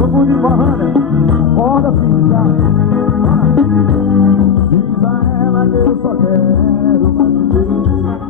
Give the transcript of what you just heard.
Grupo de Barrana, roda pintar. Diz a ela que eu só quero mais um beijo.